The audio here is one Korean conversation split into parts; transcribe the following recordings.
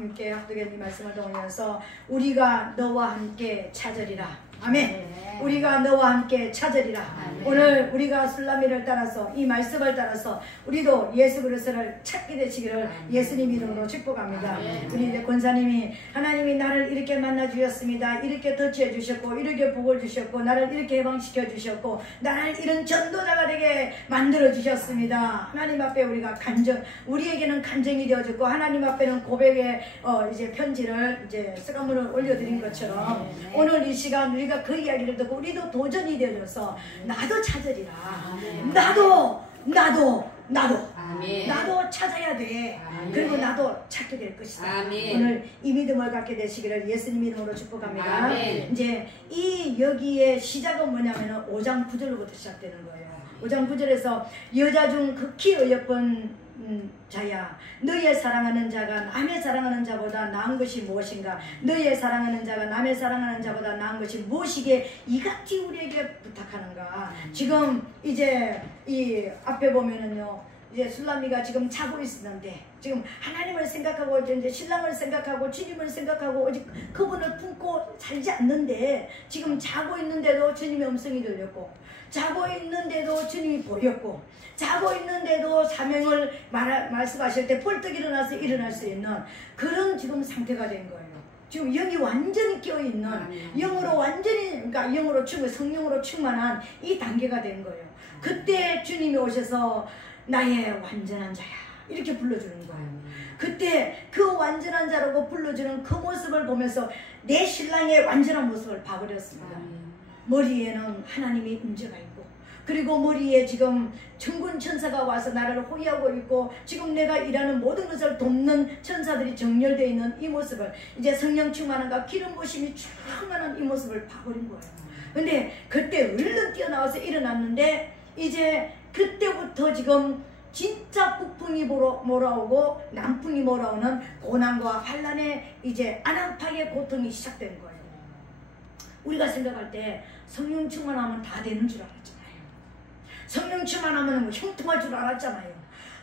함께 합독의 이 말씀을 통해서 우리가 너와 함께 찾으리라. 아멘. 네. 우리가 너와 함께 찾으리라. 아멘. 오늘 우리가 술라미를 따라서 이 말씀을 따라서 우리도 예수 그리스도를 찾게 되시기를 예수님 이름으로 축복합니다. 아멘. 우리 이제 권사님이 하나님이 나를 이렇게 만나 주셨습니다. 이렇게 터치해 주셨고 이렇게 복을 주셨고 나를 이렇게 해방시켜 주셨고 나를 이런 전도자가 되게 만들어 주셨습니다. 하나님 앞에 우리가 우리에게는 간증이 되어졌고 하나님 앞에는 고백의 이제 편지를 이제 서가문을 올려드린 것처럼 오늘 이 시간 우리가 그 이야기를 듣고 우리도 도전이 되어져서 나도 찾으리라. 나도 아멘. 나도 찾아야 돼. 아멘. 그리고 나도 찾게 될 것이다. 아멘. 오늘 이 믿음을 갖게 되시기를 예수님 이름으로 축복합니다. 아멘. 이제 이 여기에 시작은 뭐냐면 5장 9절로부터 시작되는 거예요. 5장 9절에서 여자 중 극히 어여쁜 자야 너의 사랑하는 자가 남의 사랑하는 자보다 나은 것이 무엇인가. 너의 사랑하는 자가 남의 사랑하는 자보다 나은 것이 무엇이기에 이같이 우리에게 부탁하는가. 지금 이제 이 앞에 보면은요 이제 술라미가 지금 자고 있었는데 지금 하나님을 생각하고 이제 신랑을 생각하고 주님을 생각하고 오직 그분을 품고 살지 않는데 지금 자고 있는데도 주님의 음성이 들렸고 자고 있는데도 주님이 보였고 자고 있는데도 사명을 말씀하실 때 펄떡 일어나서 일어날 수 있는 그런 지금 상태가 된 거예요. 지금 영이 완전히 깨어있는 영으로 완전히 그러니까 영으로 성령으로 충만한 이 단계가 된 거예요. 그때 주님이 오셔서 나의 완전한 자야 이렇게 불러주는 거예요. 그때 그 완전한 자라고 불러주는 그 모습을 보면서 내 신랑의 완전한 모습을 봐버렸습니다. 머리에는 하나님의 임재가 있고 그리고 머리에 지금 천군 천사가 와서 나를 호위하고 있고 지금 내가 일하는 모든 것을 돕는 천사들이 정렬되어 있는 이 모습을 이제 성령 충만함과 기름 부으심이 충만한 이 모습을 봐버린 거예요. 근데 그때 얼른 뛰어나와서 일어났는데 이제 그때부터 지금 진짜 북풍이 몰아오고 남풍이 몰아오는 고난과 환난의 이제 안압하게 고통이 시작된 거예요. 우리가 생각할 때 성령 충만하면 다 되는 줄 알았잖아요. 성령 충만하면 뭐 형통할 줄 알았잖아요.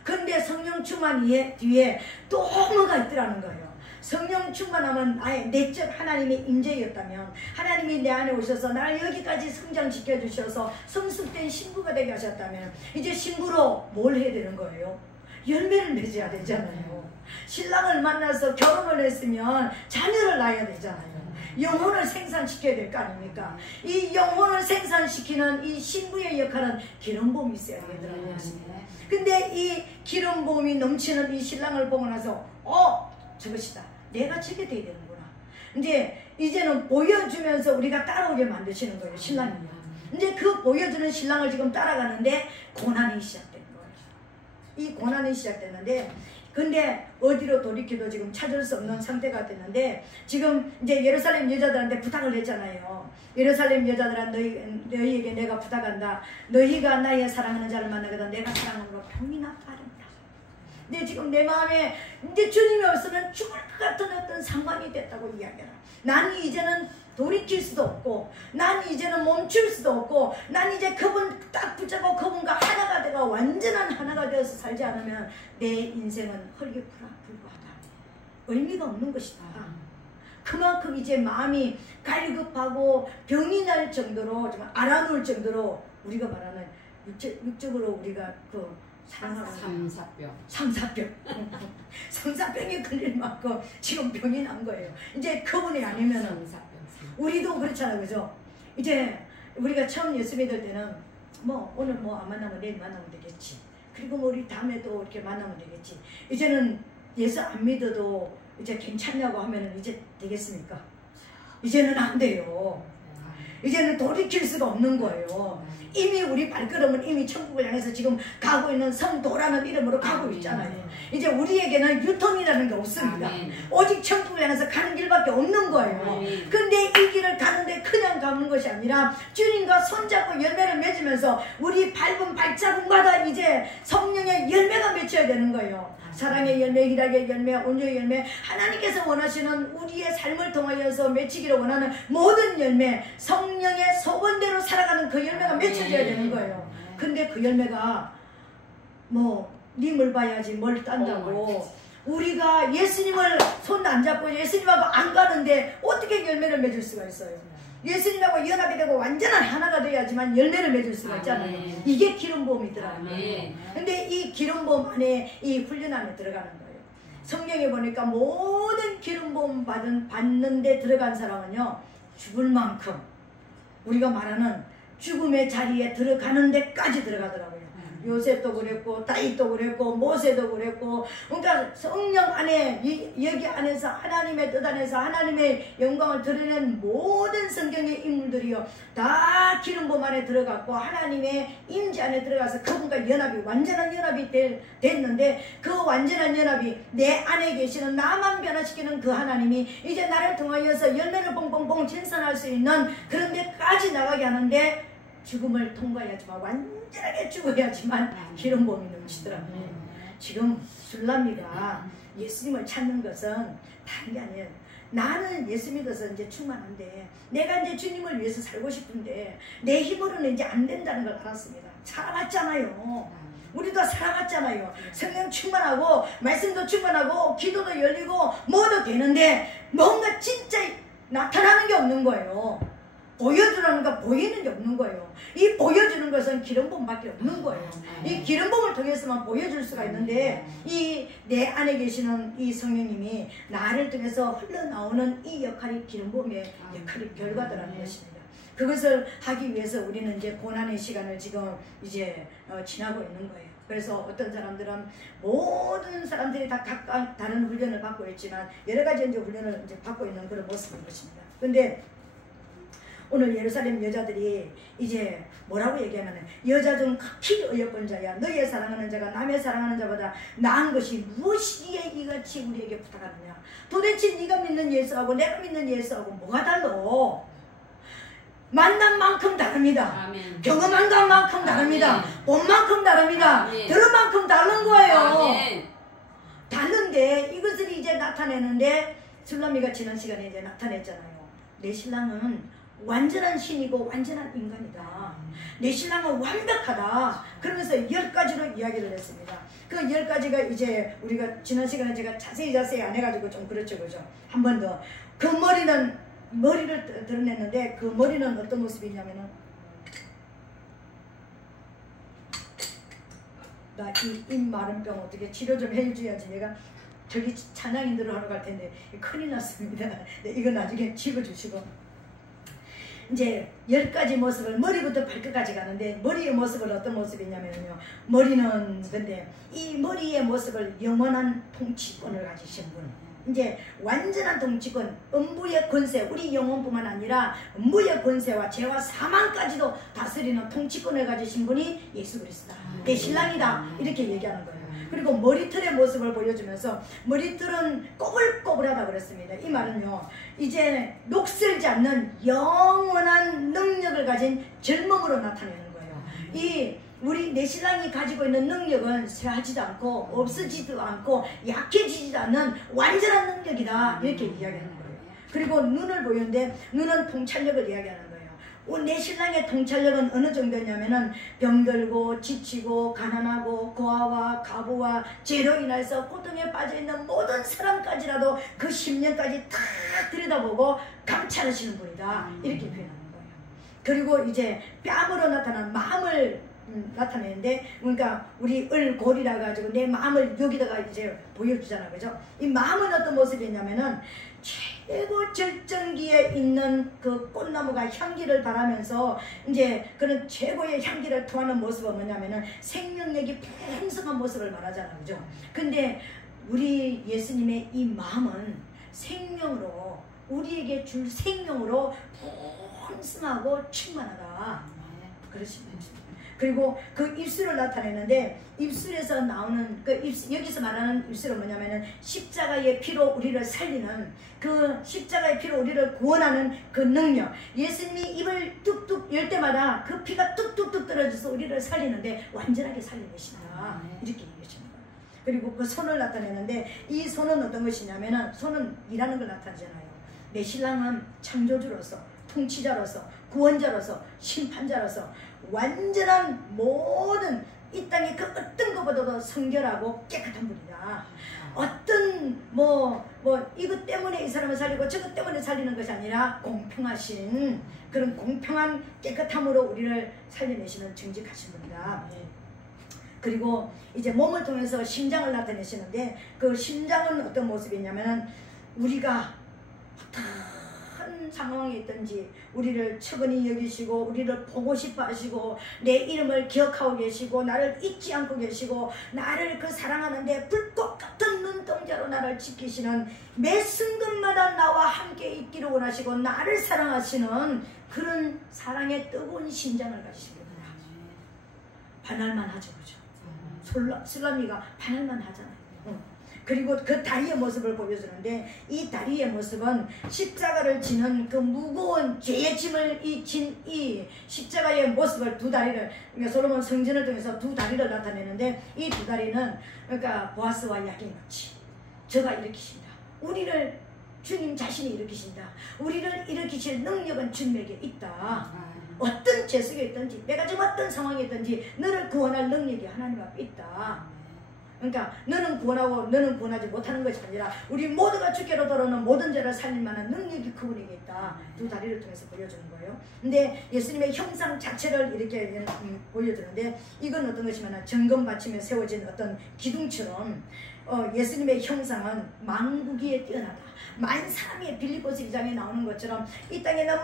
근데 성령 충만 뒤에 또 뭐가 있더라는 거예요. 성령 충만하면 아예 내적 하나님의 임재였다면 하나님이 내 안에 오셔서 나를 여기까지 성장시켜 주셔서 성숙된 신부가 되게 하셨다면 이제 신부로 뭘 해야 되는 거예요? 열매를 맺어야 되잖아요. 신랑을 만나서 결혼을 했으면 자녀를 낳아야 되잖아요. 영혼을 생산시켜야 될 거 아닙니까? 이 영혼을 생산시키는 이 신부의 역할은 기름부음이 있어야 되더라고요. 근데 이 기름부음이 넘치는 이 신랑을 보고 나서 저것이다. 내가 저게 돼야 되는구나. 이제는 보여주면서 우리가 따라오게 만드시는 거예요. 신랑이요. 이제 그 보여주는 신랑을 지금 따라가는데 고난이 시작된 거예요. 이 고난이 시작됐는데 근데 어디로 돌이켜도 지금 찾을 수 없는 상태가 됐는데 지금 이제 예루살렘 여자들한테 부탁을 했잖아요. 예루살렘 여자들아 너희에게 내가 부탁한다. 너희가 나의 사랑하는 자를 만나거든 내가 사랑함으로 병이 나타낸다. 근데 지금 내 마음에 이제 주님이 없으면 죽을 것 같은 어떤 상황이 됐다고 이야기해라. 난 이제는 돌이킬 수도 없고 난 이제는 멈출 수도 없고 난 이제 그분 딱 붙잡고 그분과 하나가 되고 완전한 하나가 되어서 살지 않으면 내 인생은 헐게 불과하다. 의미가 없는 것이다. 그만큼 이제 마음이 갈급하고 병이 날 정도로 좀 알아놓을 정도로 우리가 말하는 육적으로 우리가 그 삼사병 삼사병이 걸릴 만큼 지금 병이 난 거예요. 이제 그분이 아니면은 우리도 그렇잖아요. 그죠? 이제 우리가 처음 예수 믿을 때는 뭐 오늘 뭐 안 만나면 내일 만나면 되겠지. 그리고 뭐 우리 다음에 또 이렇게 만나면 되겠지. 이제는 예수 안 믿어도 이제 괜찮냐고 하면은 이제 되겠습니까? 이제는 안 돼요. 이제는 돌이킬 수가 없는 거예요. 이미 우리 발걸음은 이미 천국을 향해서 지금 가고 있는 성도라는 이름으로 가고 있잖아요. 이제 우리에게는 유턴이라는 게 없습니다. 오직 천국을 향해서 가는 길밖에 없는 거예요. 근데 이 길을 가는데 그냥 가는 것이 아니라 주님과 손잡고 열매를 맺으면서 우리 밟은 발자국마다 이제 성령의 열매가 맺혀야 되는 거예요. 사랑의 열매, 희락의 열매, 온유의 열매, 하나님께서 원하시는 우리의 삶을 통하여서 맺히기를 원하는 모든 열매, 성령의 소원대로 살아가는 그 열매가 맺혀져야 되는 거예요. 근데 그 열매가 뭐 님을 봐야지 뭘 딴다고 우리가 예수님을 손 안 잡고 예수님하고 안 가는데 어떻게 열매를 맺을 수가 있어요? 예수님하고 연합이 되고 완전한 하나가 돼야지만 열매를 맺을 수가 있잖아요. 이게 기름부음이더라고요. 근데 이 기름부음 안에 이 훈련 안에 들어가는 거예요. 성경에 보니까 모든 기름부음 받는 데 들어간 사람은요, 죽을 만큼 우리가 말하는 죽음의 자리에 들어가는 데까지 들어가더라고요. 요셉도 그랬고 다윗도 그랬고 모세도 그랬고, 그러니까 성령 안에 여기 안에서 하나님의 뜻 안에서 하나님의 영광을 드러낸 모든 성경의 인물들이요 다 기름부음 안에 들어갔고 하나님의 임재 안에 들어가서 그분과 연합이 완전한 연합이 됐는데, 그 완전한 연합이 내 안에 계시는 나만 변화시키는 그 하나님이 이제 나를 통하여서 열매를 뽕뽕뽕 진산할 수 있는 그런 데까지 나가게 하는데, 죽음을 통과해야지만 완전하게 죽어야지만 기름부음이 넘치더라고요. 지금 술람이가 예수님을 찾는 것은 다른 게 아니에요. 나는 예수 믿어서 이제 충만한데 내가 이제 주님을 위해서 살고 싶은데 내 힘으로는 이제 안 된다는 걸 알았습니다. 살아봤잖아요. 우리도 살아봤잖아요. 성령 충만하고 말씀도 충만하고 기도도 열리고 뭐도 되는데 뭔가 진짜 나타나는 게 없는 거예요. 보여주라는 거 보이는 게 없는 거예요. 이 보여주는 것은 기름부음밖에 없는 거예요. 이 기름부음을 통해서만 보여줄 수가 있는데, 이 내 안에 계시는 이 성령님이 나를 통해서 흘러나오는 이 역할이 기름부음의 역할의 결과더라는 것입니다. 그것을 하기 위해서 우리는 이제 고난의 시간을 지금 이제 지나고 있는 거예요. 그래서 어떤 사람들은 모든 사람들이 다 각각 다른 훈련을 받고 있지만 여러 가지 이제 훈련을 이제 받고 있는 그런 모습인 것입니다. 근데 오늘 예루살렘 여자들이 이제 뭐라고 얘기하냐면, 여자 중 극히 어여쁜 자야, 너의 사랑하는 자가 남의 사랑하는 자보다 나은 것이 무엇이기에 이같이 우리에게 부탁하느냐. 도대체 네가 믿는 예수하고 내가 믿는 예수하고 뭐가 달라? 만난 만큼 다릅니다. 아멘. 경험한 것만큼 다릅니다. 본 만큼 다릅니다. 아멘. 들은 만큼 다른 거예요. 아멘. 다른데 이것을 이제 나타내는데, 술라미가 지난 시간에 이제 나타냈잖아요. 내 신랑은 완전한 신이고 완전한 인간이다. 내 신랑은 완벽하다. 그러면서 10가지로 이야기를 했습니다. 그 10가지가 이제 우리가 지난 시간에 제가 자세히 안 해가지고 좀 그렇죠, 그죠? 한 번 더. 그 머리를 드러냈는데, 그 머리는 어떤 모습이냐면은, 나 이 입 마른 병 어떻게 치료 좀 해줘야지. 내가 저기 찬양인들을 하러 갈 텐데 큰일 났습니다. 네, 이거 나중에 찍어주시고. 이제 10가지 모습을, 머리부터 발끝까지 가는데, 머리의 모습은 어떤 모습이냐면요, 머리는 근데 이 머리의 모습을 영원한 통치권을 가지신 분, 이제 완전한 통치권, 음부의 권세, 우리 영혼뿐만 아니라 음부의 권세와 죄와 사망까지도 다스리는 통치권을 가지신 분이 예수 그리스도다. 내 신랑이다. 이렇게 얘기하는 거예요. 그리고 머리털의 모습을 보여주면서, 머리털은 꼬불꼬불하다 그랬습니다. 이 말은요, 이제 녹슬지 않는 영원한 능력을 가진 젊음으로 나타내는 거예요. 이 우리 내 신랑이 가지고 있는 능력은 쇠하지도 않고 없어지지도 않고 약해지지도 않는 완전한 능력이다. 이렇게 이야기하는 거예요. 그리고 눈을 보이는데, 눈은 통찰력을 이야기하는 거예요. 내 신랑의 통찰력은 어느 정도냐면은, 병들고 지치고 가난하고 고아와 가부와 죄로 인해서 고통에 빠져있는 모든 사람까지라도 그 10년까지 다 들여다보고 감찰하시는 분이다. 이렇게 표현하는 거예요. 그리고 이제 뺨으로 나타난 마음을 나타내는데, 그러니까 우리 을골이라 가지고 내 마음을 여기다가 이제 보여주잖아, 그죠? 이 마음은 어떤 모습이냐면은, 최고 절정기에 있는 그 꽃나무가 향기를 바라면서 이제 그런 최고의 향기를 토하는 모습은 뭐냐면은 생명력이 풍성한 모습을 말하잖아요, 그죠? 근데 우리 예수님의 이 마음은 생명으로, 우리에게 줄 생명으로 풍성하고 충만하다. 그러시면 그리고 그 입술을 나타내는데, 입술에서 나오는 그 여기서 말하는 입술은 뭐냐면은 십자가의 피로 우리를 살리는, 그 십자가의 피로 우리를 구원하는 그 능력. 예수님이 입을 뚝뚝 열 때마다 그 피가 뚝뚝뚝 떨어져서 우리를 살리는데 완전하게 살린 것이다. 이렇게 얘기하시는 거예요. 그리고 그 손을 나타내는데, 이 손은 어떤 것이냐면은, 손은 일하는 걸 나타내잖아요. 내 신랑은 창조주로서, 통치자로서, 구원자로서, 심판자로서 완전한 모든 이 땅의 그 어떤 것보다도 성결하고 깨끗한 분이다. 어떤 이것 때문에 이 사람을 살리고 저것 때문에 살리는 것이 아니라 공평하신 그런 공평한 깨끗함으로 우리를 살려내시는 정직하신 분이다. 그리고 이제 몸을 통해서 심장을 나타내시는데 그 심장은 어떤 모습이냐면은 우리가 어떤 상황에 있든지 우리를 측은히 여기시고 우리를 보고 싶어 하시고 내 이름을 기억하고 계시고 나를 잊지 않고 계시고 나를 그 사랑하는데 불꽃 같은 눈동자로 나를 지키시는 매 순간마다 나와 함께 있기를 원하시고 나를 사랑하시는 그런 사랑의 뜨거운 심장을 가지신 겁니다. 반할만 하죠, 그죠? 술람이가 반할만 하잖아요. 그리고 그 다리의 모습을 보여주는데 이 다리의 모습은 십자가를 지는 그 무거운 죄의 짐을 진 이 십자가의 모습을 두 다리를 그러니까 솔로몬 성전을 통해서 두 다리를 나타내는데 이 두 다리는 그러니까 보아스와 야긴같이 저가 일으키신다. 우리를 주님 자신이 일으키신다. 우리를 일으키실 능력은 주님에게 있다. 어떤 죄 속에 있든지 내가 지금 어떤 상황에 있든지 너를 구원할 능력이 하나님 앞에 있다. 그러니까 너는 구원하고 너는 구원하지 못하는 것이 아니라 우리 모두가 주께로 돌아오는 모든 죄를 살릴 만한 능력이 그분에게 있다. 두 다리를 통해서 보여주는 거예요. 근데 예수님의 형상 자체를 이렇게 보여주는데 이건 어떤 것이냐면 정금 받침에 세워진 어떤 기둥처럼 예수님의 형상은 만국위에 뛰어나다. 만사람의 빌립보서 2장에 나오는 것처럼 이 땅에는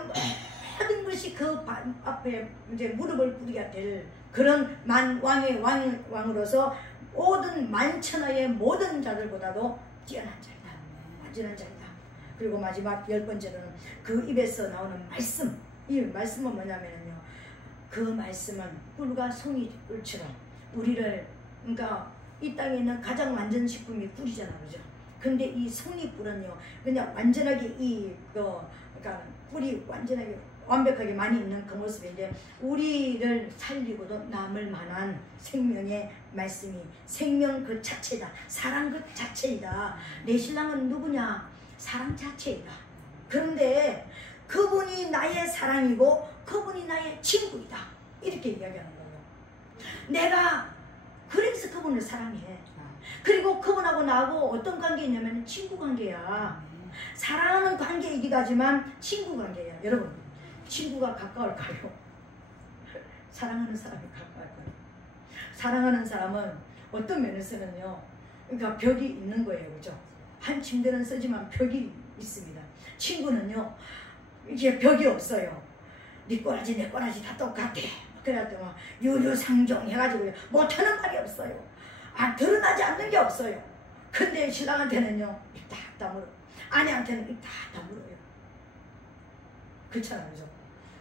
모든 것이 그 앞에 이제 무릎을 꿇게 될 그런 왕의 왕으로서 모든 만천하의 모든 자들보다도 뛰어난 자이다. 완전한 자이다. 그리고 마지막 10번째로는 그 입에서 나오는 말씀. 이 말씀은 뭐냐면요. 그 말씀은 꿀과 송이꿀처럼 우리를 그러니까 이 땅에 있는 가장 완전 식품이 꿀이잖아, 그죠? 근데 이 송이꿀은요, 그냥 완전하게 그러니까 꿀이 완전하게 완벽하게 많이 있는 그 모습인데 우리를 살리고도 남을 만한 생명의 말씀이 생명 그 자체다. 사랑 그 자체이다. 내 신랑은 누구냐? 사랑 자체이다. 그런데 그분이 나의 사랑이고 그분이 나의 친구이다. 이렇게 이야기하는 거예요. 내가 그래서 그분을 사랑해. 그리고 그분하고 나하고 어떤 관계 있냐면 친구 관계야. 사랑하는 관계이기도 하지만 친구 관계야. 여러분, 친구가 가까울까요? 사랑하는 사람이 가까울까요? 사랑하는 사람은 어떤 면에서는요, 그러니까 벽이 있는 거예요, 그죠? 한 침대는 쓰지만 벽이 있습니다. 친구는요, 이게 벽이 없어요. 네 꼬라지 내 꼬라지 다 똑같아. 그래가지고 막 유유상종 해가지고 못하는 말이 없어요. 드러나지 않는 게 없어요. 근데 신랑한테는요, 입 다 다물어. 아내한테는 입 다 다물어요. 그렇잖아요, 그죠?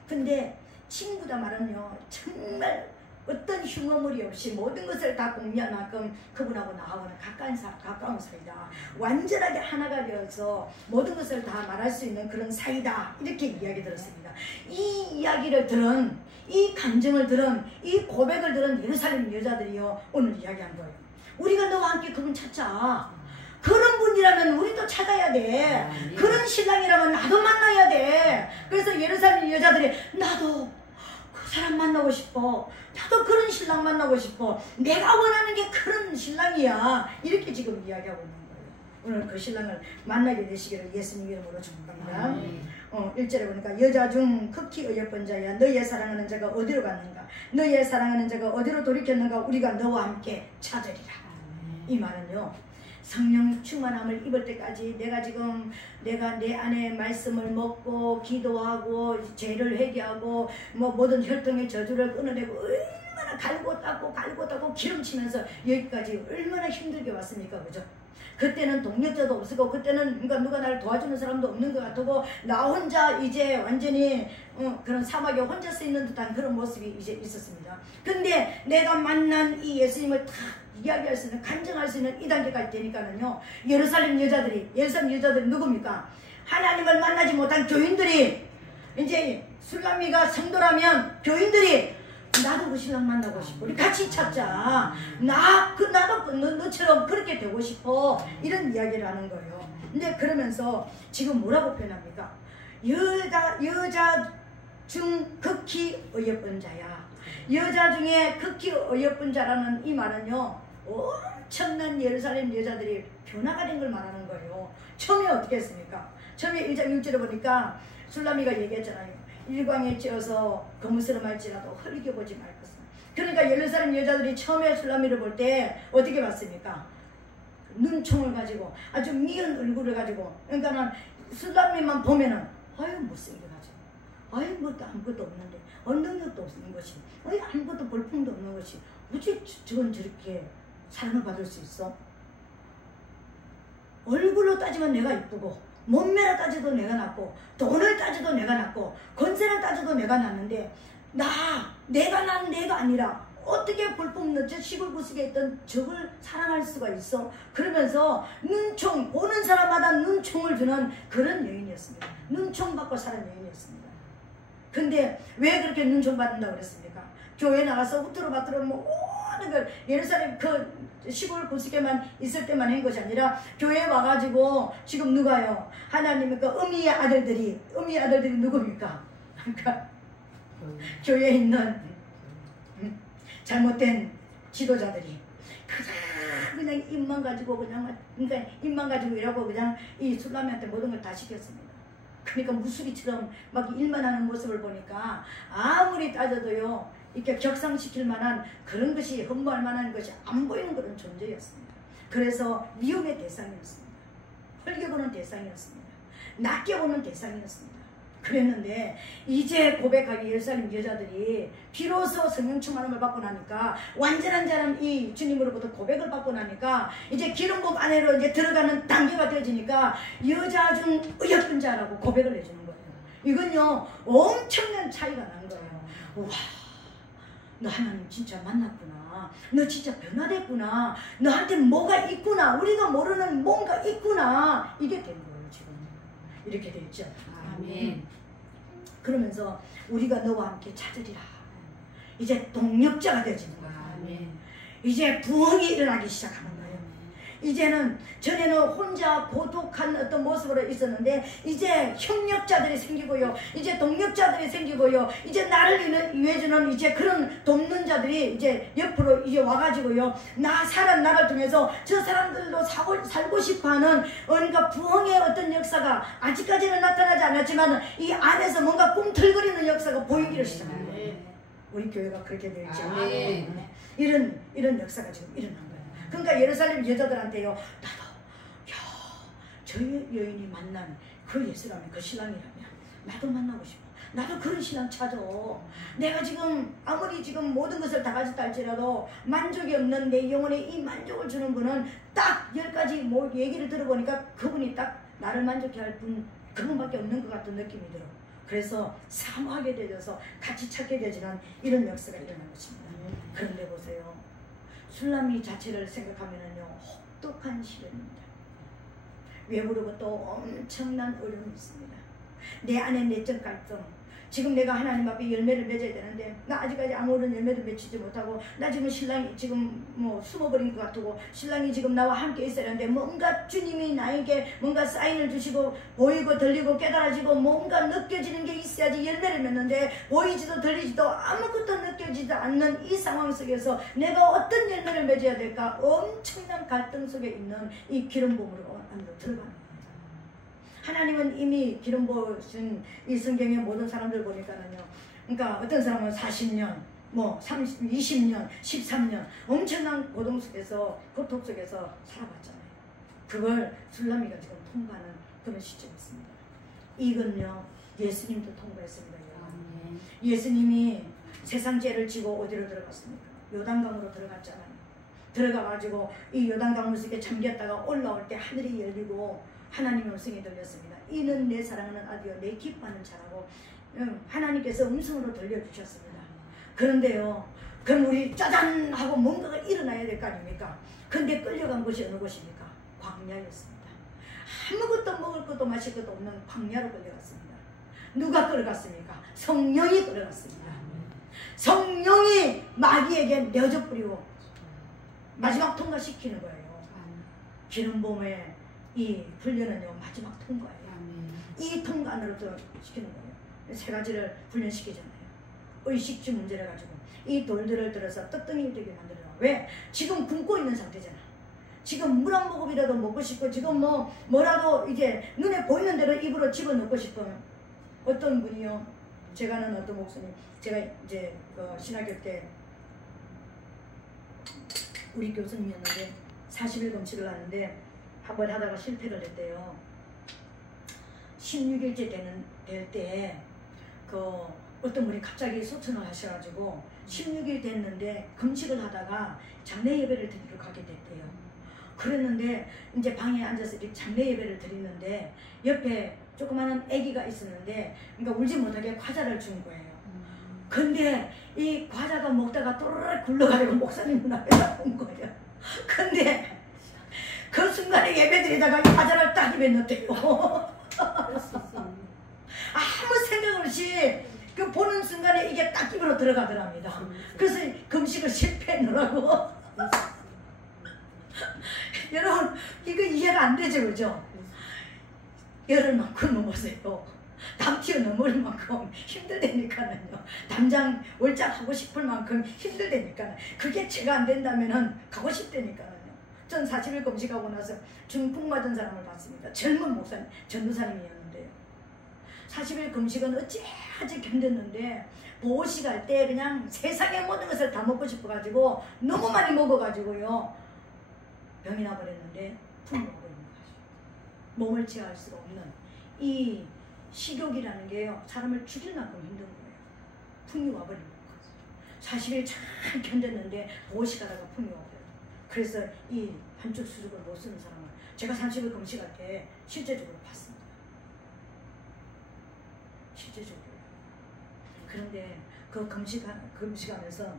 근데 친구다 말은요, 정말 어떤 흉어물이 없이 모든 것을 다 공유할 만큼 그분하고 나하고는 가까운 사이다. 완전하게 하나가 되어서 모든 것을 다 말할 수 있는 그런 사이다. 이렇게 이야기 들었습니다. 이 이야기를 들은, 이 감정을 들은, 이 고백을 들은 예루살렘 여자들이요, 오늘 이야기한 거예요. 우리가 너와 함께 그분 찾자. 그런 분이라면 우리도 찾아야 돼. 그런 신랑이라면 나도 만나야 돼. 그래서 예루살렘 여자들이 나도 그 사람 만나고 싶어. 나도 그런 신랑 만나고 싶어. 내가 원하는 게 그런 신랑이야. 이렇게 지금 이야기하고 있는 거예요. 오늘 그 신랑을 만나게 되시기를 예수님 이름으로 축복합니다. 1절에 보니까 여자 중 극히 어여쁜 자야 너희의 사랑하는 자가 어디로 갔는가? 너희의 사랑하는 자가 어디로 돌이켰는가? 우리가 너와 함께 찾으리라. 이 말은요, 성령 충만함을 입을 때까지 내가 내 안에 말씀을 먹고 기도하고 죄를 회개하고 모든 혈통의 저주를 끊어내고 얼마나 갈고 닦고 기름치면서 여기까지 얼마나 힘들게 왔습니까, 그죠? 그때는 동력자도 없었고 그때는 그러니까 누가 나를 도와주는 사람도 없는 것 같고 나 혼자 이제 완전히 그런 사막에 혼자 서 있는 듯한 그런 모습이 이제 있었습니다. 근데 내가 만난 이 예수님을 다 이야기할 수 있는, 간증할 수 있는 이 단계까지 되니까는요, 예루살렘 여자들이 누굽니까? 하나님을 만나지 못한 교인들이, 이제 술람미가 성도라면 교인들이 나도 그 신랑 만나고 싶어. 우리 같이 찾자. 나도 너처럼 그렇게 되고 싶어. 이런 이야기를 하는 거예요. 근데 그러면서 지금 뭐라고 표현합니까? 여자 중 극히 어여쁜 자야. 여자 중에 극히 어여쁜 자라는 이 말은요, 엄청난 예루살렘 여자들이 변화가 된 걸 말하는 거예요. 처음에 어떻게 했습니까? 처음에 1장 6절에 보니까 술라미가 얘기했잖아요. 일광에 찌어서 거무스름할지라도 흘겨보지 말 것은. 그러니까 예루살렘 여자들이 처음에 술라미를 볼 때 어떻게 봤습니까? 눈총을 가지고 아주 미운 얼굴을 가지고, 그러니까 술라미만 보면은 아유 못생겨가지고, 아유 뭐 아무것도 없는데, 능력도 없는 것이, 아유 아무것도 볼품도 없는 것이 어찌 저건 저렇게 사랑을 받을 수 있어? 얼굴로 따지면 내가 이쁘고, 몸매로 따져도 내가 낫고, 돈을 따져도 내가 낫고, 권세를 따져도 내가 낫는데, 내가 난 내가 아니라 어떻게 볼품없는 저 시골 구석에 있던 저걸 사랑할 수가 있어? 그러면서 눈총, 보는 사람마다 눈총을 주는 그런 여인이었습니다. 눈총 받고 사는 여인이었습니다. 근데 왜 그렇게 눈총 받는다고 그랬습니까? 교회 나가서 후트로 바트로 뭐 모든 걸 예루살렘 그 시골 구석에만 있을 때만 한 것이 아니라 교회에 와가지고 지금 누가요? 하나님의 그 음이의 아들들이 누굽니까? 그러니까 교회에 있는 잘못된 지도자들이 그냥 입만 가지고 그러니까 입만 가지고 이러고 그냥 이 술라미한테 모든 걸 다 시켰습니다. 그러니까 무수리처럼 막 일만 하는 모습을 보니까 아무리 따져도요 이렇게 격상시킬 만한 그런 것이, 흠모할 만한 것이 안 보이는 그런 존재였습니다. 그래서 미움의 대상이었습니다. 헐겨보는 대상이었습니다. 낮게 보는 대상이었습니다. 그랬는데 이제 고백하기 예루살렘 여자들이 비로소 성령 충만함을 받고 나니까, 완전한 자는 이 주님으로부터 고백을 받고 나니까 이제 기름복 안으로 이제 들어가는 단계가 되어지니까 여자 중 의롭은 자라고 고백을 해주는 거예요. 이건요 엄청난 차이가 난 거예요. 와, 너 하나님 진짜 만났구나. 너 진짜 변화됐구나. 너한테 뭐가 있구나. 우리가 모르는 뭔가 있구나. 이게 된 거예요. 지금 이렇게 됐죠. 아멘. 그러면서 우리가 너와 함께 찾으리라. 이제 동력자가 되어지는 거예요. 아멘. 이제 부흥이 일어나기 시작하는 거예요. 이제는 전에는 혼자 고독한 어떤 모습으로 있었는데 이제 협력자들이 생기고요. 이제 동력자들이 생기고요. 이제 나를 위해주는 이제 그런 돕는 자들이 이제 옆으로 이제 와가지고요. 나를 통해서 저 사람들도 살고 싶어하는, 그러니까 부흥의 어떤 역사가 아직까지는 나타나지 않았지만 이 안에서 뭔가 꿈틀거리는 역사가 보이기를 시작하는 거예요. 우리 교회가 그렇게 되어 있죠. 이런 역사가 지금 일어난 거예요. 그러니까 예루살렘 여자들한테요, 나도 저 여인이 만난 그 예수라면, 그 신랑이라면 나도 만나고 싶어. 나도 그런 신랑 찾아. 내가 지금 아무리 지금 모든 것을 다 가졌다 할지라도 만족이 없는 내 영혼에 이 만족을 주는 분은 딱 10가지 뭐 얘기를 들어보니까 그분이 딱 나를 만족해 할 분, 그분밖에 없는 것 같은 느낌이 들어. 그래서 사모하게 되어서 같이 찾게 되지는 이런 역사가 일어난 것입니다. 그런데 보세요. 술라미 자체를 생각하면은요, 혹독한 시련입니다. 외부로부터 엄청난 어려움이 있습니다. 내 안에 내적 갈등. 지금 내가 하나님 앞에 열매를 맺어야 되는데 나 아직까지 아무런 열매도 맺히지 못하고, 나 지금 신랑이 지금 뭐 숨어버린 것 같고, 신랑이 지금 나와 함께 있어야 하는데 뭔가 주님이 나에게 뭔가 사인을 주시고 보이고 들리고 깨달아지고 뭔가 느껴지는 게 있어야지 열매를 맺는데, 보이지도 들리지도 아무것도 느껴지지 않는 이 상황 속에서 내가 어떤 열매를 맺어야 될까, 엄청난 갈등 속에 있는 이 기름 부음으로 안으로 들어가는 거예요. 하나님은 이미 기름 부으신 이 성경의 모든 사람들 보니까는요, 그러니까 어떤 사람은 40년, 뭐 30, 20년, 13년 엄청난 고통 속에서, 고통 속에서 살아봤잖아요. 그걸 술라미가 지금 통과하는 그런 시점이었습니다. 이건요, 예수님도 통과했습니다. 예수님이 세상 죄를 지고 어디로 들어갔습니까? 요단강으로 들어갔잖아요. 들어가가지고 이 요단강 속에 잠겼다가 올라올 때 하늘이 열리고 하나님의 음성이 들렸습니다. 이는 내 사랑하는 아들이요 내 기뻐하는 자라고 하나님께서 음성으로 들려주셨습니다. 그런데요, 그럼 우리 짜잔 하고 뭔가가 일어나야 될 거 아닙니까? 근데 끌려간 곳이 어느 곳입니까? 광야였습니다. 아무것도 먹을 것도 마실 것도 없는 광야로 끌려갔습니다. 누가 끌어갔습니까? 성령이 끌어갔습니다. 성령이 마귀에게 내어져 뿌리고 마지막 통과시키는 거예요. 기름 부음의 이 훈련은요, 마지막 통과예요. 이 통과 안으로 시키는 거예요. 세 가지를 훈련시키잖아요. 의식주 문제를 가지고 이 돌들을 들어서 떡덩이 되게 만들어요. 왜? 지금 굶고 있는 상태잖아. 지금 물 한 모금이라도 먹고 싶고 지금 뭐라도 이제 눈에 보이는 대로 입으로 집어넣고 싶으면 어떤 분이요? 제가 아는 어떤 목사님, 제가 이제 신학교 때 우리 교수님이었는데 40일 금식을 하는데 한번 하다가 실패를 했대요. 16일째 될 때 어떤 분이 갑자기 소천을 하셔가지고 16일 됐는데 금식을 하다가 장례 예배를 드리러 가게 됐대요. 그랬는데 이제 방에 앉아서 이렇게 장례 예배를 드리는데 옆에 조그마한 아기가 있었는데 그러니까 울지 못하게 과자를 준 거예요. 근데 이 과자가 먹다가 또르르 굴러가지고 목사님 문 앞에 온 거예요. 근데 그 순간에 예배 드리다가 이 과자를 딱 입에 넣었대요. 아무 생각 없이 그 보는 순간에 이게 딱 입으로 들어가더랍니다. 그래서 금식을 실패하느라고. 여러분 이거 이해가 안 되죠, 그죠? 열흘만큼 넘으세요. 담 튀어 넘을 만큼 힘들다니까는요. 당장 월작 하고 싶을 만큼 힘들다니까는. 그게 제가 안 된다면은 가고 싶다니까는요. 전 40일 금식하고 나서 중풍 맞은 사람을 봤습니다. 젊은 목사님, 전도사님이었는데요. 40일 금식은 어찌하지 견뎠는데 보호식 할 때 그냥 세상의 모든 것을 다 먹고 싶어가지고 너무 많이 먹어가지고요. 병이 나버렸는데 풍이 와버리는 거죠. 몸을 제어할 수가 없는 이 식욕이라는 게요. 사람을 죽일 만큼 힘든 거예요. 풍이 와버리는 거죠. 40일 잘 견뎠는데 보호식하다가 풍이 와버려요. 그래서 이 한쪽 수족을 못 쓰는 사람을 제가 30일 금식할 때 실제적으로 봤습니다. 실제적으로. 그런데 그 금식하면서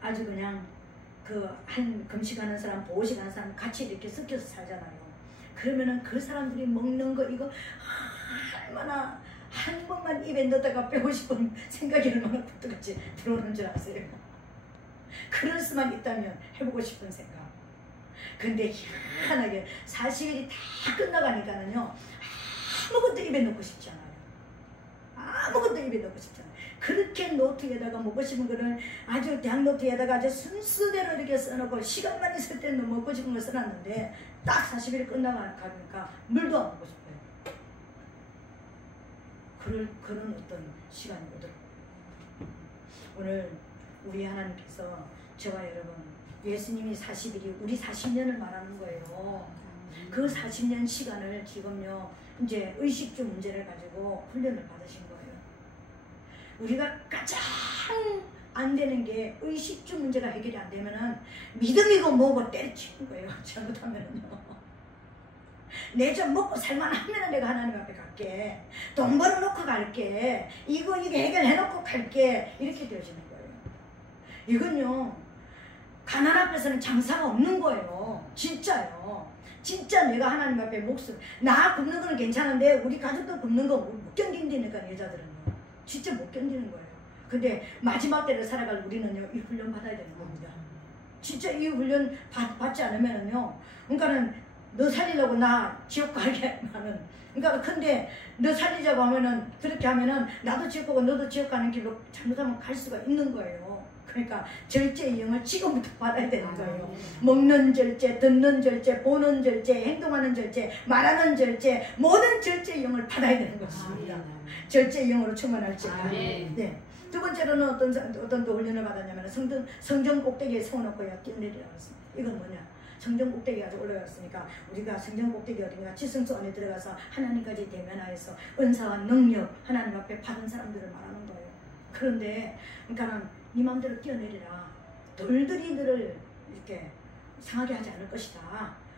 아주 그냥 한 금식하는 사람, 보호식하는 사람 같이 이렇게 섞여서 살잖아요. 그러면은 그 사람들이 먹는 거 이거 얼마나 한 번만 입에 넣다가 빼고 싶은 생각이 얼마나 부끄럽지 들어오는 줄 아세요? 그럴 수만 있다면 해보고 싶은 생각. 근데 희한하게 40일이 다 끝나가니까는요 아무것도 입에 넣고 싶지 않아요. 아무것도 입에 넣고 싶지 않아요. 그렇게 노트에다가 먹고 싶은 거를 아주 대학 노트에다가 아주 순서대로 이렇게 써놓고 시간만 있을 때는 먹고 싶은 걸 써놨는데 딱 40일 끝나가니까 물도 안 먹고 싶어요. 그런 어떤 시간이거든. 오늘 우리 하나님께서 저와 여러분 예수님이 40일이 우리 40년을 말하는 거예요. 그 40년 시간을 지금요 이제 의식주 문제를 가지고 훈련을 받으신 거예요. 우리가 가장 안 되는 게 의식주 문제가 해결이 안 되면은 믿음이고 뭐고 때려치는 거예요. 잘못하면은요. 내 좀 먹고 살만하면 내가 하나님 앞에 갈게. 돈 벌어놓고 갈게. 이거 해결해놓고 갈게. 이렇게 되어지는 거예요. 이건요. 가난 앞에서는 장사가 없는 거예요. 진짜요. 진짜 내가 하나님 앞에 목숨 나 굶는 거는 괜찮은데 우리 가족도 굶는 거 못 견딘다니까 여자들은요. 진짜 못 견디는 거예요. 근데 마지막 때를 살아갈 우리는요 이 훈련 받아야 되는 겁니다. 진짜 이 훈련 받지 않으면은요 그러니까는 너 살리려고 나 지옥 가게 하는 그러니까 근데 너 살리자고 하면은 그렇게 하면은 나도 지옥 가고 너도 지옥 가는 길로 잘못하면 갈 수가 있는 거예요. 그러니까 절제의 영을 지금부터 받아야 되는 거예요. 먹는 절제, 듣는 절제, 보는 절제, 행동하는 절제, 말하는 절제, 모든 절제의 영을 받아야 되는 것입니다. 절제의 영으로 충만할지어다. 네. 두 번째로는 어떤 또 훈련을 받았냐면 성전 꼭대기에 세워놓고요 뛰어내리라고 했습니다. 이건 뭐냐? 성전 꼭대기가 올라갔으니까 우리가 성전 꼭대기 어딘가 지성소 안에 들어가서 하나님까지 대면하여서 은사와 능력 하나님 앞에 받은 사람들을 말하는 거예요. 그런데 그러니까 네 마음대로 뛰어내리라. 돌들이 너를 이렇게 상하게 하지 않을 것이다.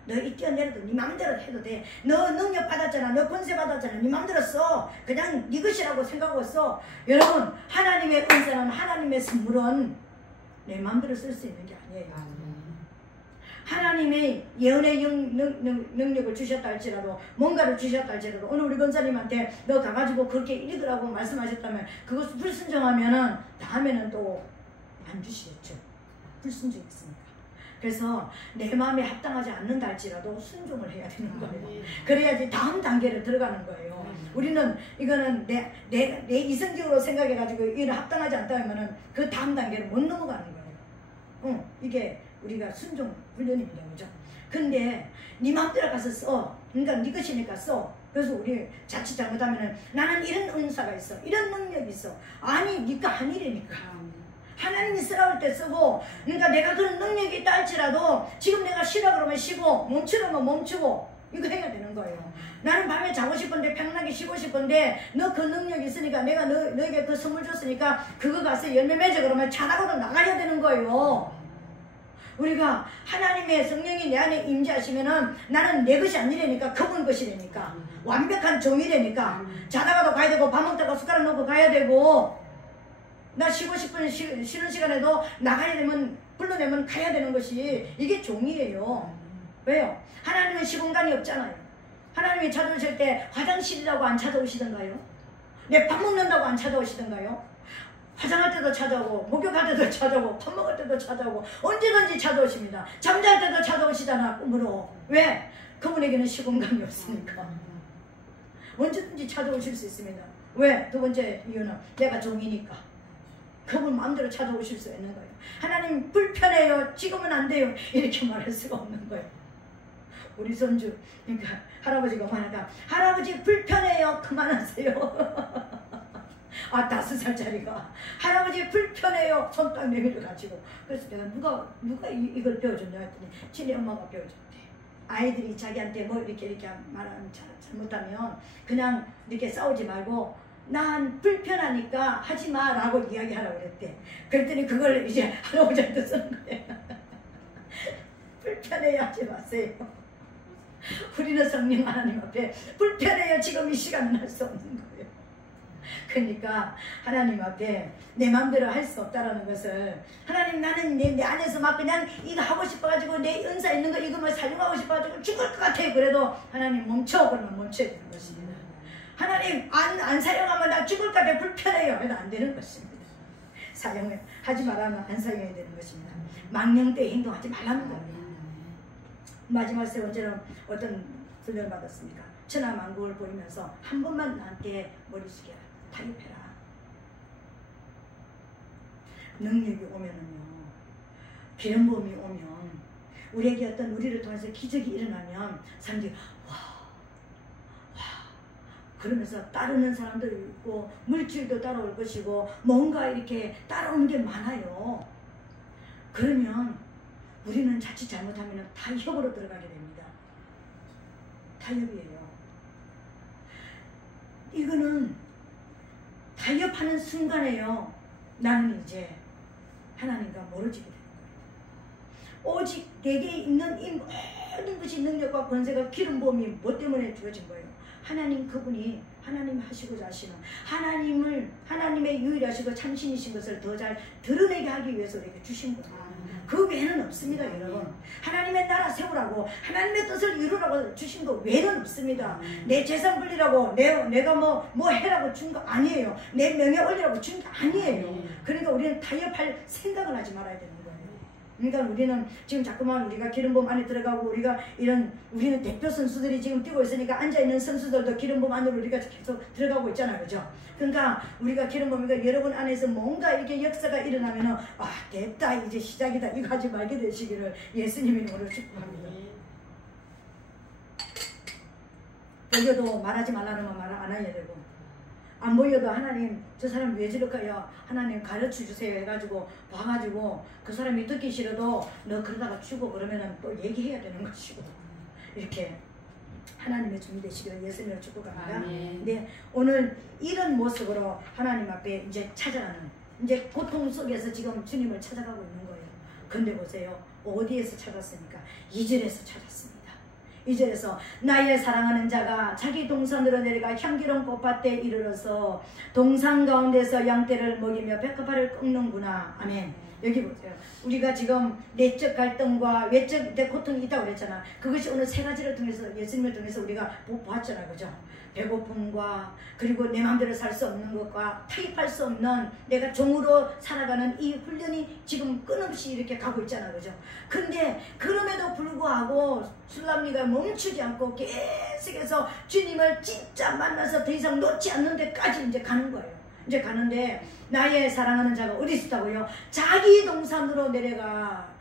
너 이 뛰어내려도 네 마음대로 해도 돼. 너 능력 받았잖아. 너 권세 받았잖아. 네 마음대로 써. 그냥 네 것이라고 생각하고 써. 여러분 하나님의 은사는 하나님의 선물은 내 마음대로 쓸 수 있는 게 아니에요. 하나님의 예언의 능력을 주셨다 할지라도 뭔가를 주셨다 할지라도 오늘 우리 권사님한테 너 가가지고 그렇게 읽으라고 말씀하셨다면 그것을 불순종하면은 다음에는 또 안 주시겠죠. 불순종이 있으니까. 그래서 내 마음에 합당하지 않는다 할지라도 순종을 해야 되는 거예요. 그래야지 다음 단계를 들어가는 거예요. 우리는 이거는 내 이성적으로 생각해가지고 이를 합당하지 않다 하면은 그 다음 단계를 못 넘어가는 거예요. 이게 우리가 순종 훈련입니다. 그죠? 근데 네 맘대로 가서 써. 그러니까 네 것이니까 써. 그래서 우리 자칫 잘못하면은 나는 이런 은사가 있어. 이런 능력이 있어. 아니 네가 아니라니까. 하나님이 쓰라고 할 때 쓰고, 그러니까 내가 그런 능력이 있다 할지라도 지금 내가 쉬라 그러면 쉬고 멈추라면 멈추고 이거 해야 되는 거예요. 나는 밤에 자고 싶은데 편안하게 쉬고 싶은데 너 그 능력이 있으니까 내가 너에게 그 선물 줬으니까 그거 가서 열매 맺어 그러면 자다고도 나가야 되는 거예요. 우리가 하나님의 성령이 내 안에 임재하시면은 나는 내 것이 아니라니까 그분 것이라니까 완벽한 종이라니까 자다가도 가야 되고 밥 먹다가 숟가락 놓고 가야 되고 나 쉬고 싶은 쉬는 시간에도 나가야 되면 불러내면 가야 되는 것이 이게 종이에요. 왜요? 하나님은 시공간이 없잖아요. 하나님이 찾아오실 때 화장실이라고 안 찾아오시던가요? 내 밥 먹는다고 안 찾아오시던가요? 화장할 때도 찾아오고 목욕할 때도 찾아오고 밥 먹을 때도 찾아오고 언제든지 찾아오십니다. 잠잘 때도 찾아오시잖아 꿈으로. 왜? 그분에게는 시공간이 없으니까 언제든지 찾아오실 수 있습니다. 왜? 두 번째 이유는 내가 종이니까 그분 마음대로 찾아오실 수 있는 거예요. 하나님 불편해요. 지금은 안 돼요. 이렇게 말할 수가 없는 거예요. 우리 손주 그러니까 할아버지가 말하니까 할아버지 불편해요. 그만하세요. 아 5살짜리가 할아버지 불편해요. 손 딱 내밀어가지고. 그래서 내가 누가 이걸 배워줬냐 했더니 친히 엄마가 배워줬대. 아이들이 자기한테 뭐 이렇게 말하면 잘못하면 그냥 이렇게 싸우지 말고 난 불편하니까 하지마 라고 이야기하라고 그랬대. 그랬더니 그걸 이제 할아버지한테 쓰는 거예요. 불편해요 하지 마세요. 우리는 성령 하나님 앞에 불편해요 지금 이 시간은 할 수 없는 거예요. 그러니까 하나님 앞에 내 마음대로 할 수 없다라는 것을 하나님 나는 내 안에서 막 그냥 이거 하고 싶어가지고 내 은사 있는 거 이거 뭐 사용하고 싶어가지고 죽을 것 같아요. 그래도 하나님 멈춰 그러면 멈춰야 되는 것입니다. 하나님 안 사용하면 나 죽을 것 같아 불편해요. 그래도 안 되는 것입니다. 사용해 하지 말라면 안 사용해야 되는 것입니다. 망령되이 행동하지 말라는 겁니다. 마지막 세 번째는 어떤 훈련을 받았습니까? 천하만국을 보이면서 한 번만 나한테 머리 숙여라. 타협해라. 능력이 오면은요, 기름부음이 오면 우리에게 어떤 우리를 통해서 기적이 일어나면 사람들이 와 그러면서 따르는 사람도 있고 물질도 따라올 것이고 뭔가 이렇게 따라오는 게 많아요. 그러면 우리는 자칫 잘못하면 타협으로 들어가게 됩니다. 타협이에요. 이거는 타협하는 순간에요. 나는 이제 하나님과 멀어지게 되는 거예요. 오직 내게 있는 이 모든 것이 능력과 권세가 기름 부음이 뭐 때문에 주어진 거예요? 하나님 그분이 하나님 하시고자 하시는 하나님의 유일하시고 참신이신 것을 더 잘 드러내게 하기 위해서 우리에게 주신 거예요. 그 외에는 없습니다, 여러분. 하나님의 나라 세우라고 하나님의 뜻을 이루라고 주신 거 외에는 없습니다. 내 재산 불리라고 내가 뭐 해라고 준 거 아니에요. 내 명예 올리라고 준 거 아니에요. 그러니까 우리는 타협할 생각을 하지 말아야 되는 거예요. 그러니까 우리는 지금 자꾸만 우리가 기름부음 안에 들어가고 우리는 대표 선수들이 지금 뛰고 있으니까 앉아있는 선수들도 기름부음 안으로 우리가 계속 들어가고 있잖아요. 그죠? 그러니까 우리가 기름부음이가 여러분 안에서 뭔가 이렇게 역사가 일어나면은 됐다 이제 시작이다 이거 하지 말게 되시기를 예수님의 이름으로 축복합니다. 보여도 말하지 말라는 말 안 해야 되고 안 보여도 하나님 저 사람 왜 저럴까요? 하나님 가르쳐 주세요 해가지고 봐가지고 그 사람이 듣기 싫어도 너 그러다가 죽어 그러면은 또 얘기해야 되는 것이고 이렇게 하나님의 준비 되시기를 예수님을 축복합니다. 네, 오늘 이런 모습으로 하나님 앞에 이제 찾아가는 이제 고통 속에서 지금 주님을 찾아가고 있는 거예요. 근데 보세요. 어디에서 찾았습니까? 2절에서 찾았습니다. 2절에서 나의 사랑하는 자가 자기 동산으로 내려가 향기로운 꽃밭에 이르러서 동산 가운데서 양떼를 먹이며 백합화를 꺾는구나. 아멘. 여기 보세요. 우리가 지금 내적 갈등과 외적 고통이 있다고 그랬잖아. 그것이 오늘 세 가지를 통해서 예수님을 통해서 우리가 보았잖아요. 그죠? 배고픔과 그리고 내 마음대로 살 수 없는 것과 타협할 수 없는 내가 종으로 살아가는 이 훈련이 지금 끊임없이 이렇게 가고 있잖아요. 그죠? 근데 그럼에도 불구하고 술람리가 멈추지 않고 계속해서 주님을 진짜 만나서 더 이상 놓지 않는 데까지 이제 가는 거예요. 이제 가는데 나의 사랑하는 자가 어디 있다고요? 자기 동산으로 내려가.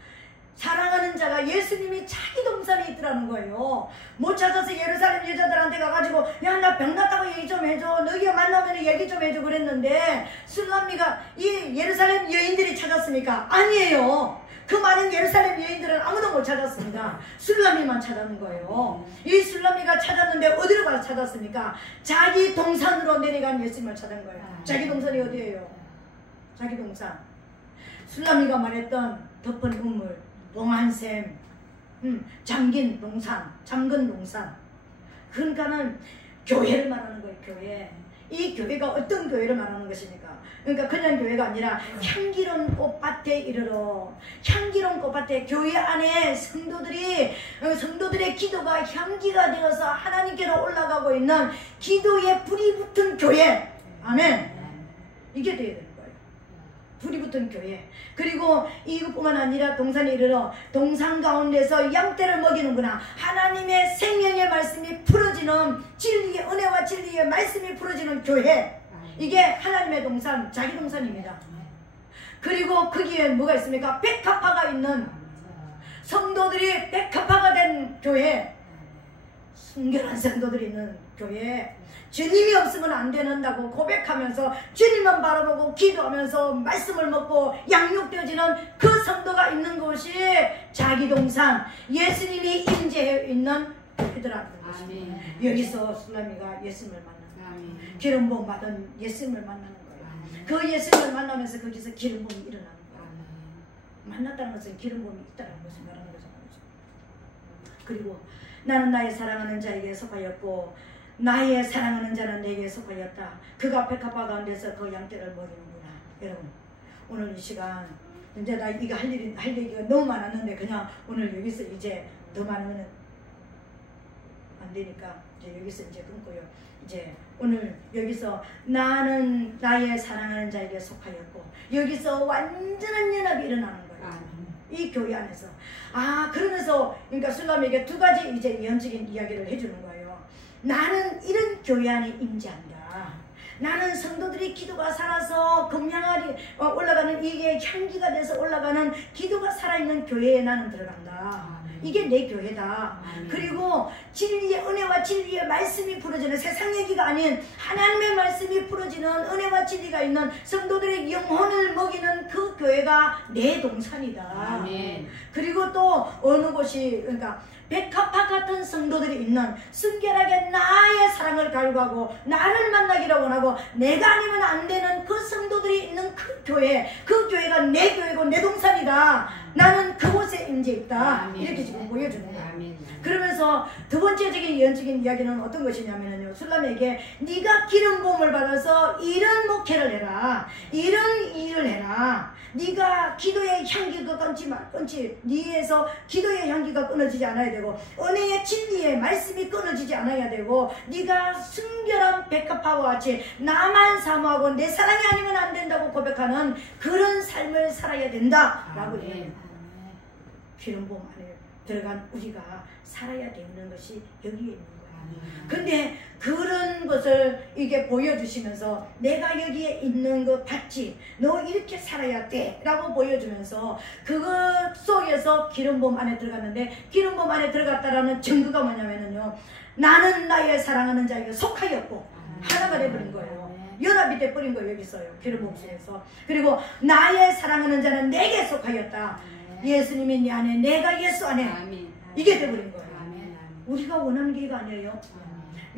사랑하는 자가 예수님이 자기 동산에 있더라는 거예요. 못 찾아서 예루살렘 여자들한테 가가지고 야 나 병났다고 얘기 좀 해줘, 너희가 만나면 얘기 좀 해줘 그랬는데 술람미가 이 예루살렘 여인들이 찾았습니까? 아니에요. 그 많은 예루살렘 여인들은 아무도 못 찾았습니다. 술람미만 찾았는 거예요. 이 술람미가 찾았는데 어디로 가서 찾았습니까? 자기 동산으로 내려간 예수님을 찾은 거예요. 자기 동산이 어디예요? 자기 동산. 술람미가 말했던 덮은 우물, 봉한샘, 잠긴 동산, 잠근 동산. 그러니까는 교회를 말하는 거예요. 교회. 이 교회가 어떤 교회를 말하는 것입니까? 그러니까 그냥 교회가 아니라 향기로운 꽃밭에 이르러. 향기로운 꽃밭에, 교회 안에 성도들의 기도가 향기가 되어서 하나님께로 올라가고 있는 기도에 불이 붙은 교회. 아멘. 이게 돼야 돼요. 불이 붙은 교회. 그리고 이것뿐만 아니라 동산에 이르러 동산 가운데서 양떼를 먹이는구나. 하나님의 생명의 말씀이 풀어지는, 진리의 은혜와 진리의 말씀이 풀어지는 교회. 이게 하나님의 동산, 자기 동산입니다. 그리고 거기에 뭐가 있습니까? 백합화가 있는, 성도들이 백합화가 된 교회. 순결한 성도들이 있는 교회. 주님이 없으면 안 된다고 고백하면서 주님만 바라보고 기도하면서 말씀을 먹고 양육되어지는 그 성도가 있는 곳이 자기 동산, 예수님이 임재해 있는 교회더라는 것입니다. 여기서 술람미가 예수님을 만나는, 기름 부음 받은 예수님을 만나는 거예요. 그 예수님을 만나면서 거기서 기름 부음이 일어나는 거예요. 만났다는 것은 기름 부음이 있다는 것을 말하는 거잖아요. 그리고 나는 나의 사랑하는 자에게 속하였고 나의 사랑하는 자는 내게 속하였다. 그가 백합화 가운데서 그 양떼를 먹이는구나. 여러분, 오늘 이 시간 이제 나 이거 할 얘기가 너무 많았는데 그냥 오늘 여기서 이제 더 많으면 안 되니까 이제 여기서 이제 끊고요. 이제 오늘 여기서 나는 나의 사랑하는 자에게 속하였고, 여기서 완전한 연합이 일어나는 거예요. 이 교회 안에서. 그러면서 그러니까 술람에게 두 가지 이제 예언적인 이야기를 해주는 거예요. 나는 이런 교회 안에 임재한다. 나는 성도들이 기도가 살아서 금양아리 올라가는, 이게 향기가 돼서 올라가는 기도가 살아있는 교회에 나는 들어간다. 이게 내 교회다. 그리고 진리의 은혜와 진리의 말씀이 풀어지는, 세상 얘기가 아닌 하나님의 말씀이 풀어지는 은혜와 진리가 있는 성도들의 영혼을 먹이는 그 교회가 내 동산이다. 아멘. 그리고 또 어느 곳이, 그러니까 백합화 같은 성도들이 있는, 순결하게 나의 사랑을 갈구하고 나를 만나기를 원하고 내가 아니면 안 되는 그 성도들이 있는 그 교회, 그 교회가 내 교회고 내 동산이다. 나는 그곳에 임재있다. 이렇게 지금 보여주는 거예요. 그러면서 두 번째적인 예언적인 이야기는 어떤 것이냐면요, 술람에게 네가 기름 부음을 받아서 이런 목회를 해라, 이런 일을 해라. 네가 기도의 향기가 네에서 기도의 향기가 끊어지지 않아야 되고, 은혜의 진리의 말씀이 끊어지지 않아야 되고, 네가 순결한 백합화와 같이 나만 사모하고 내 사랑이 아니면 안 된다고 고백하는 그런 삶을 살아야 된다 라고 얘기해요. 기름 부음 안에 들어간 우리가 살아야 되는 것이 여기에 있는 거야. 근데 그런 것을 이게 보여주시면서 내가 여기에 있는 거 봤지? 너 이렇게 살아야 돼 라고 보여주면서 그것 속에서 기름 부음 안에 들어갔는데, 기름 부음 안에 들어갔다라는 증거가 뭐냐면요, 나는 나의 사랑하는 자에게 속하였고 하나가 돼버린 거예요. 연합이 돼버린 거예요. 여기서요, 기름 부음 속에서. 그리고 나의 사랑하는 자는 내게 속하였다. 예수님이 내 안에, 내가 예수 안에. 이게 돼버린 거예요. 우리가 원하는 게 이거 아니에요.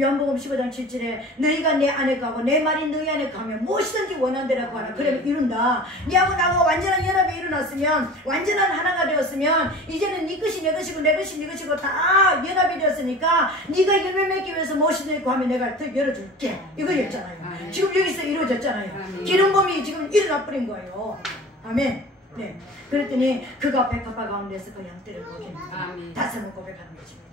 요한복음 15장 7절에 너희가 내 안에 가고 내 말이 너희 안에 가면 무엇이든지 원하는 대로 하라. 그러면 이룬다. 니하고 나하고 완전한 연합이 일어났으면, 완전한 하나가 되었으면, 이제는 네 것이 내 것이고 내 것이 네 것이고 다 연합이 되었으니까 네가 열매 맺기 위해서 무엇이든지 구하면 내가 더 열어줄게. 이거였잖아요. 지금 여기서 이루어졌잖아요. 기름 부음이 지금 일어나 버린 거예요. 아멘. 네. 그랬더니 그가 백합화 가운데서 그 양떼를 먹인다. 다시 한번 고백하는 것입니다.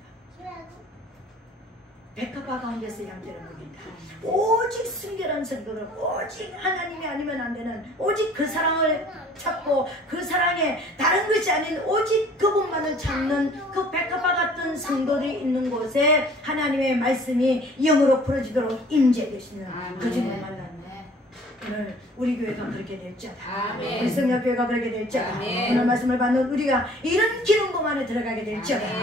백합화 가운데서 양떼를 먹인다. 오직 순결한 성도들, 오직 하나님이 아니면 안 되는, 오직 그 사랑을 찾고 그 사랑에 다른 것이 아닌 오직 그분만을 찾는 그 백합화 같은 성도들이 있는 곳에 하나님의 말씀이 영으로 풀어지도록 임재되시는 그 주님을 만났네. 오늘 우리 교회가 그렇게 될지어다. 아멘. 우리 성령교회가 그렇게 될지어다. 아멘. 오늘 말씀을 받는 우리가 이런 기름 부음 안에 들어가게 될지어다. 아멘.